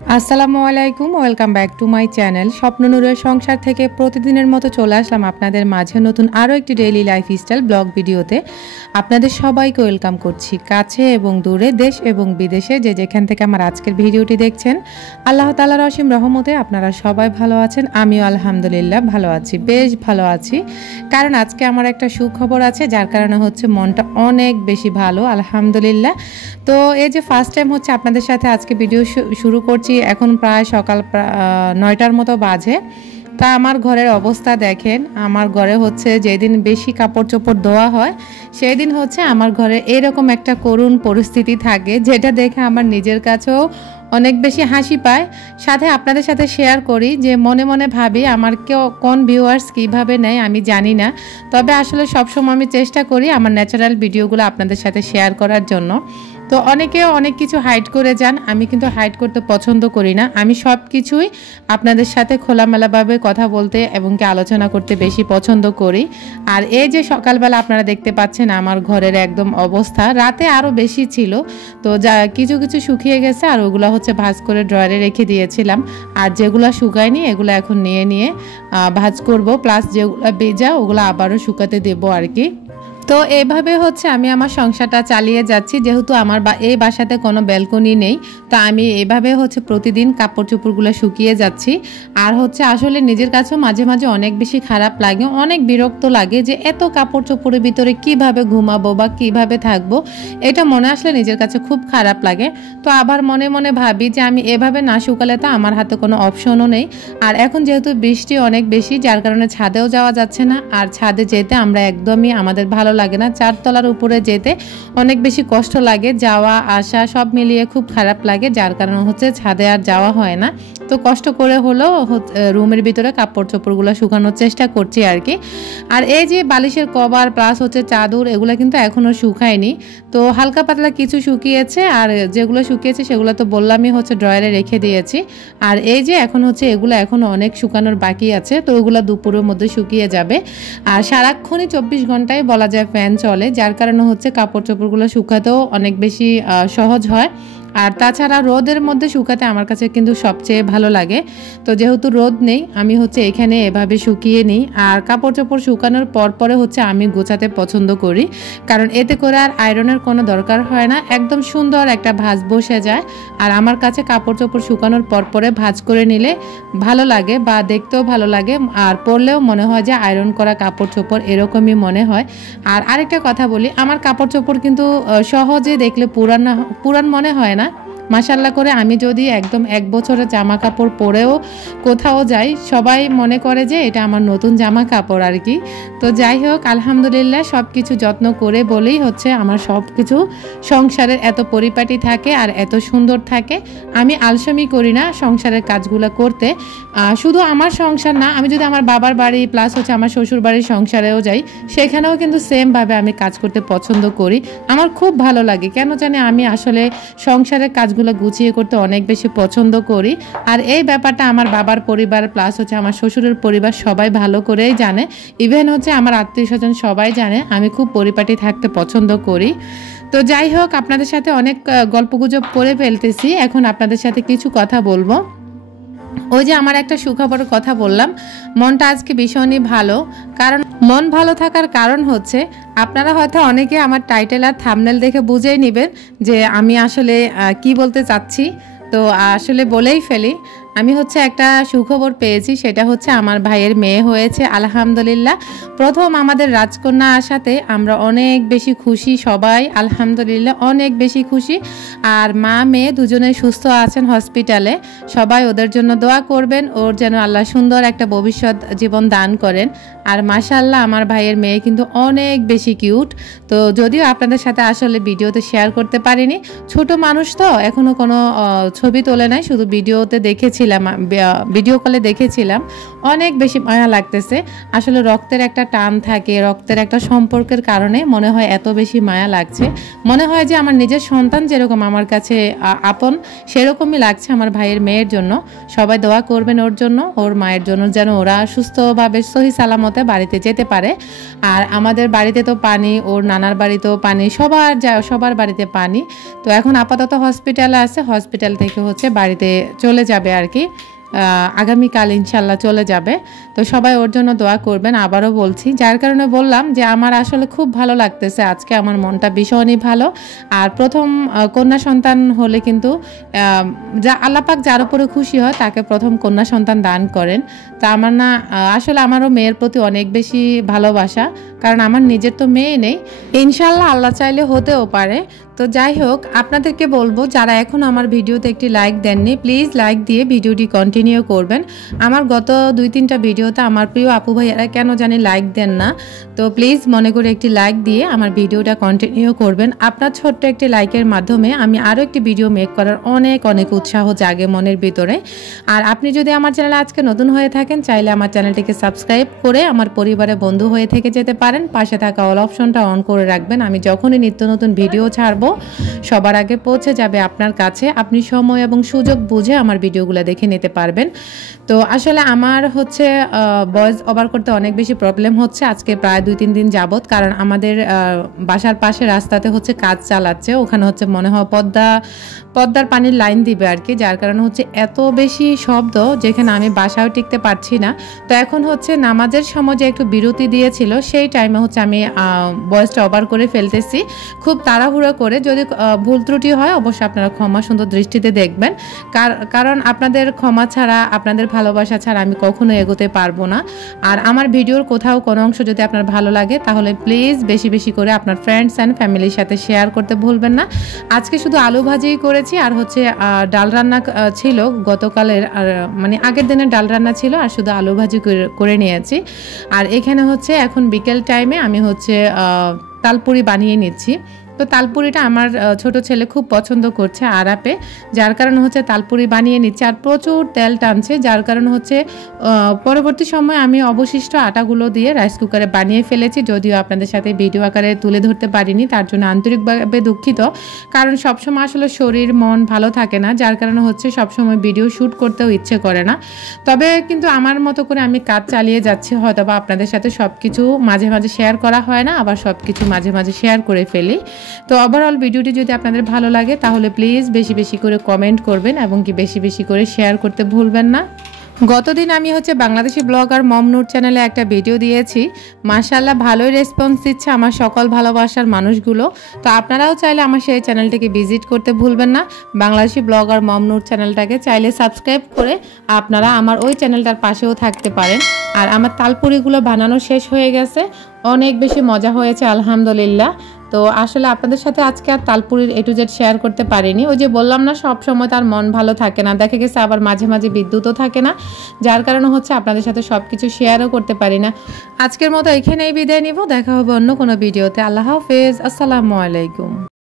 আসসালামু আলাইকুম, welcome back to my channel. স্বপ্ন নূরের সংসার থেকে প্রতিদিনের মতো চলে আসলাম আপনাদের মাঝে নতুন আরও একটি ডেইলি লাইফস্টাইল ব্লগ ভিডিওতে। আপনাদের সবাইকে ওয়েলকাম করছি, কাছে এবং দূরে, দেশ এবং বিদেশে যে যেখান থেকে আমার আজকের ভিডিওটি দেখছেন। আল্লাহ তাআলার অসীম রহমতে আপনারা সবাই ভালো আছেন, আমিও আলহামদুলিল্লাহ ভালো আছি, বেশ ভালো আছি। কারণ আজকে আমার একটা সুখবর আছে, যার কারণে হচ্ছে মনটা অনেক বেশি ভালো আলহামদুলিল্লাহ। তো এই যে ফার্স্ট টাইম হচ্ছে আপনাদের সাথে আজকে ভিডিও শুরু করছি। এখন প্রায় সকাল 9টার মতো বাজে। তা আমার ঘরের অবস্থা দেখেন। আমার ঘরে হচ্ছে যেদিন বেশি কাপড় চোপড় ধোয়া হয় সেই দিন হচ্ছে আমার ঘরে এরকম একটা করুণ পরিস্থিতি থাকে, যেটা দেখে আমার নিজের কাছেও অনেক বেশি হাসি পায়। সাথে আপনাদের সাথে শেয়ার করি যে মনে মনে ভাবি আমার কোন ভিউয়ার্স কীভাবে নেয় আমি জানি না, তবে আসলে সবসময় আমি চেষ্টা করি আমার ন্যাচারাল ভিডিওগুলো আপনাদের সাথে শেয়ার করার জন্য। তো অনেকে অনেক কিছু হাইড করে যান, আমি কিন্তু হাইড করতে পছন্দ করি না। আমি সব কিছুই আপনাদের সাথে খোলামেলাভাবে কথা বলতে এবং কি আলোচনা করতে বেশি পছন্দ করি। আর এই যে সকালবেলা আপনারা দেখতে পাচ্ছেন আমার ঘরের একদম অবস্থা, রাতে আরও বেশি ছিল। তো যা কিছু কিছু শুকিয়ে গেছে আর ওগুলো হচ্ছে ভাঁজ করে ড্রয়ারে রেখে দিয়েছিলাম। আর যেগুলো শুকায়নি এগুলো এখন নিয়ে ভাঁজ করব, প্লাস যেগুলো ভেজা ওগুলো আবারও শুকাতে দেবো আর কি। তো এইভাবে হচ্ছে আমি আমার সংসারটা চালিয়ে যাচ্ছি। যেহেতু আমার এই বাসাতে কোনো ব্যালকনি নেই, তো আমি এভাবে হচ্ছে প্রতিদিন কাপড় চোপড়গুলো শুকিয়ে যাচ্ছি। আর হচ্ছে আসলে নিজের কাছেও মাঝে মাঝে অনেক বেশি খারাপ লাগে, অনেক বিরক্ত লাগে যে এত কাপড় চোপড়ের ভিতরে কিভাবে ঘুমাবো বা কিভাবে থাকবো, এটা মনে আসলে নিজের কাছে খুব খারাপ লাগে। তো আবার মনে মনে ভাবি যে আমি এভাবে না শুকালে তো আমার হাতে কোনো অপশনও নেই। আর এখন যেহেতু বৃষ্টি অনেক বেশি, যার কারণে ছাদেও যাওয়া যাচ্ছে না। আর ছাদে যেতে আমরা একদমই আমাদের ভালো লাগে না, 4 তলার উপরে যেতে অনেক বেশি কষ্ট লাগে, যাওয়া আসা সব মিলিয়ে খুব খারাপ লাগে, যার কারণে হচ্ছে ছাদে আর যাওয়া হয় না। তো কষ্ট করে হলেও রুমের ভিতরে কাপড় চোপড়গুলো শুকানোর চেষ্টা করছি আর কি। আর এই যে বালিশের কভার প্লাস হচ্ছে চাদর এগুলো কিন্তু এখনও শুকায়নি। তো হালকা পাতলা কিছু শুকিয়েছে, আর যেগুলো শুকিয়েছে সেগুলো তো বললামই হচ্ছে ড্রয়ারে রেখে দিয়েছি। আর এই যে এখন হচ্ছে এগুলো এখনও অনেক শুকানোর বাকি আছে, তো ওগুলো দুপুরের মধ্যে শুকিয়ে যাবে। আর সারাক্ষণই 24 ঘন্টায় বলা যায় ফ্যান চলে, যার কারণে হচ্ছে কাপড় চোপড়গুলো শুকাতেও অনেক বেশি সহজ হয়। আর তাছাড়া রোদের মধ্যে শুকাতে আমার কাছে কিন্তু সবচেয়ে ভালো লাগে। তো যেহেতু রোদ নেই আমি হচ্ছে এখানে এভাবে শুকিয়ে নিই। আর কাপড় চোপড় শুকানোর পরে হচ্ছে আমি গোছাতে পছন্দ করি, কারণ এতে করে আর আয়রনের কোনো দরকার হয় না, একদম সুন্দর একটা ভাঁজ বসে যায়। আর আমার কাছে কাপড় চোপড় শুকানোর পরে ভাঁজ করে নিলে ভালো লাগে বা দেখতেও ভালো লাগে, আর পরলেও মনে হয় যে আয়রন করা কাপড় চোপড় এরকমই মনে হয়। আর আরেকটা কথা বলি, আমার কাপড় চোপড় কিন্তু সহজে দেখলে পুরান মনে হয় না। মাশাআল্লাহ করে আমি যদি একদম 1 বছরের জামা কাপড় পরেও কোথাও যাই, সবাই মনে করে যে এটা আমার নতুন জামা কাপড় আর কি। তো যাই হোক আলহামদুলিল্লাহ সব কিছু যত্ন করে বলেই হচ্ছে আমার সব কিছু সংসারের এত পরিপাটি থাকে আর এত সুন্দর থাকে। আমি আলসেমি করি না সংসারের কাজগুলো করতে। শুধু আমার সংসার না, আমি যদি আমার বাবার বাড়ি প্লাস হচ্ছে আমার শ্বশুর বাড়ির সংসারেও যাই, সেখানেও কিন্তু সেমভাবে আমি কাজ করতে পছন্দ করি। আমার খুব ভালো লাগে, কেন জানি আমি আসলে সংসারের কাজগুলো গুছিয়ে করতে অনেক বেশি পছন্দ করি। আর এই ব্যাপারটা আমার বাবার পরিবার প্লাস হচ্ছে আমার শ্বশুরের পরিবার সবাই ভালো করেই জানে, ইভেন হচ্ছে আমার আত্মীয় স্বজন সবাই জানে আমি খুব পরিপাটি থাকতে পছন্দ করি। তো যাই হোক আপনাদের সাথে অনেক গল্পগুজব করে ফেলতেছি, এখন আপনাদের সাথে কিছু কথা বলবো। ওই যে আমার একটা সুখবরের কথা বললাম, মনটা আজকে ভীষণই ভালো। কারণ মন ভালো থাকার কারণ হচ্ছে আপনারা হয়তো অনেকে আমার টাইটেল আর থাম্বনেল দেখে বুঝেই নেবেন যে আমি আসলে কি বলতে চাচ্ছি। তো আসলে বলেই ফেলি, আমি হচ্ছে একটা সুখবর পেয়েছি, সেটা হচ্ছে আমার ভাইয়ের মেয়ে হয়েছে আলহামদুলিল্লাহ। প্রথম আমাদের রাজকন্যা আসাতে আমরা অনেক বেশি খুশি, সবাই আলহামদুলিল্লাহ অনেক বেশি খুশি। আর মা মেয়ে দুজনেই সুস্থ আছেন হসপিটালে, সবাই ওদের জন্য দোয়া করবেন, ওর যেন আল্লাহ সুন্দর একটা ভবিষ্যৎ জীবন দান করেন। আর মাশাআল্লাহ আমার ভাইয়ের মেয়ে কিন্তু অনেক বেশি কিউট। তো যদিও আপনাদের সাথে আসলে ভিডিওতে শেয়ার করতে পারিনি, ছোট মানুষ তো এখনও কোনো ছবি তোলে নাই, শুধু ভিডিওতে দেখেছি। দেখেছিলাম, ভিডিও কলে দেখেছিলাম, অনেক বেশি মায়া লাগতেছে। আসলে রক্তের একটা টান থাকে, রক্তের একটা সম্পর্কের কারণে মনে হয় এত বেশি মায়া লাগছে। মনে হয় যে আমার নিজের সন্তান যেরকম আমার কাছে আপন, সেরকমই লাগছে আমার ভাইয়ের মেয়ের জন্য। সবাই দোয়া করবেন ওর জন্য, ওর মায়ের জন্য, যেন ওরা সুস্থভাবে সহি সালামতে বাড়িতে যেতে পারে। আর আমাদের বাড়িতে তো পানি, ওর নানার বাড়িতেও পানি, সবার বাড়িতে পানি। তো এখন আপাতত হসপিটালে আছে, হসপিটাল থেকে হচ্ছে বাড়িতে চলে যাবে আর কি, আগামীকাল ইনশাল্লাহ চলে যাবে। তো সবাই ওর জন্য দোয়া করবেন, আবারও বলছি। যার কারণে বললাম যে আমার আসলে খুব ভালো লাগতেছে আজকে, আমার মনটা ভীষণই ভালো। আর প্রথম কন্যা সন্তান হলে কিন্তু যা আল্লাহ পাক যার উপরে খুশি হয় তাকে প্রথম কন্যা সন্তান দান করেন। তা আমার না আসলে আমারও মেয়ের প্রতি অনেক বেশি ভালোবাসা, কারণ আমার নিজের তো মেয়ে নেই, ইনশাল্লাহ আল্লাহ চাইলে হতেও পারে। তো যাই হোক, আপনাদেরকে বলবো যারা এখন আমার ভিডিওতে একটি লাইক দেননি, প্লিজ লাইক দিয়ে ভিডিওটি কন্টিনিউ করবেন। আমার গত 2-3টা ভিডিওতে আমার প্রিয় আপু ভাইয়ারা কেন জানি লাইক দেন না, তো প্লিজ মনে করে একটি লাইক দিয়ে আমার ভিডিওটা কন্টিনিউ করবেন। আপনার ছোট্ট একটি লাইকের মাধ্যমে আমি আরও একটি ভিডিও মেক করার অনেক উৎসাহ জাগে মনের ভিতরে। আর আপনি যদি আমার চ্যানেলে আজকে নতুন হয়ে থাকেন, চাইলে আমার চ্যানেলটিকে সাবস্ক্রাইব করে আমার পরিবারের বন্ধু হয়ে থেকে যেতে পারেন। পাশে থাকা অল অপশনটা অন করে রাখবেন, আমি যখনই নিত্য নতুন ভিডিও ছাড়বো সবার আগে পৌঁছে যাবে আপনার কাছে। আপনি সময় এবং সুযোগ বুঝে আমার ভিডিওগুলো দেখে নিতে পারবেন। তো আসলে আমার হচ্ছে ভয়েস ওভার করতে অনেক বেশি প্রবলেম হচ্ছে আজকে প্রায় 2-3 দিন যাবত, কারণ আমাদের বাসার পাশে রাস্তাতে হচ্ছে কাজ চালাচ্ছে, ওখানে হচ্ছে মনে হয় পদ্মার পানির লাইন দিবে আর কি, যার কারণে হচ্ছে এত বেশি শব্দ যেখানে আমি বাসাও টিকতে পারছি না। তো এখন হচ্ছে নামাজের সময় যে একটু বিরতি দিয়েছিল, সেই টাইমে হচ্ছে আমি ভয়েসটা ওভার করে ফেলতেছি খুব তাড়াহুড়ো করে। যদি ভুল ত্রুটি হয় অবশ্যই আপনারা ক্ষমা সুন্দর দৃষ্টিতে দেখবেন, কারণ আপনাদের ক্ষমা ছাড়া, আপনাদের ভালোবাসা ছাড়া আমি কখনো এগোতে পারবো না। আর আমার ভিডিওর কোথাও কোনো অংশ যদি আপনার ভালো লাগে তাহলে প্লিজ বেশি করে আপনার ফ্রেন্ডস অ্যান্ড ফ্যামিলির সাথে শেয়ার করতে ভুলবেন না। আজকে শুধু আলু ভাজিই করেছি, আর হচ্ছে ডাল রান্না ছিল গতকালের, আর মানে আগের দিনের ডাল রান্না ছিল, আর শুধু আলু ভাজি করে নিয়েছি। আর এখানে হচ্ছে এখন বিকেল টাইমে আমি হচ্ছে তালপুরি বানিয়ে নিচ্ছি। তো তালপুরিটা আমার ছোট ছেলে খুব পছন্দ করছে আরাপে, যার কারণে হচ্ছে তালপুরি বানিয়ে নিচ্ছে। আর প্রচুর তেল টানছে, যার কারণে হচ্ছে পরবর্তী সময় আমি অবশিষ্ট আটাগুলো দিয়ে রাইস কুকারে বানিয়ে ফেলেছি, যদিও আপনাদের সাথে ভিডিও আকারে তুলে ধরতে পারিনি, তার জন্য আন্তরিকভাবে দুঃখিত। কারণ সবসময় আসলে শরীর মন ভালো থাকে না, যার কারণে হচ্ছে সবসময় ভিডিও শ্যুট করতেও ইচ্ছে করে না। তবে কিন্তু আমার মতো করে আমি কাজ চালিয়ে যাচ্ছি, হয়তো বা আপনাদের সাথে সব কিছু মাঝে শেয়ার করা হয় না, আবার সব কিছু মাঝে শেয়ার করে ফেলি। তো ওভারঅল ভিডিওটি যদি আপনাদের ভালো লাগে তাহলে প্লিজ বেশি করে কমেন্ট করবেন এবং কি বেশি করে শেয়ার করতে ভুলবেন না। গতদিন আমি হচ্ছে বাংলাদেশি ব্লগার মমনুর চ্যানেলে একটা ভিডিও দিয়েছি, মাশাআল্লাহ ভালোই রেসপন্স দিচ্ছে আমার সকল ভালোবাসার মানুষগুলো। তো আপনারাও চাইলে আমার সেই চ্যানেলটিকে ভিজিট করতে ভুলবেন না। বাংলাদেশি ব্লগার মমনুর চ্যানেলটাকে চাইলে সাবস্ক্রাইব করে আপনারা আমার ওই চ্যানেলটার পাশেও থাকতে পারেন। আর আমার তালপুরিগুলো বানানো শেষ হয়ে গেছে, অনেক বেশি মজা হয়েছে আলহামদুলিল্লাহ। তো আসলে আপনাদের সাথে আজকে আর তালপুরির A to Z শেয়ার করতে পারিনি, ওই যে বললাম না সব সময় তার মন ভালো থাকে না, দেখা গেছে আবার মাঝে বিদ্যুৎও থাকে না, যার কারণে হচ্ছে আপনাদের সাথে সব কিছু শেয়ারও করতে পারি না। আজকের মতো এখানেই বিদায় নিব, দেখা হবে অন্য কোনো ভিডিওতে। আল্লাহ হাফেজ, আসসালামু আলাইকুম।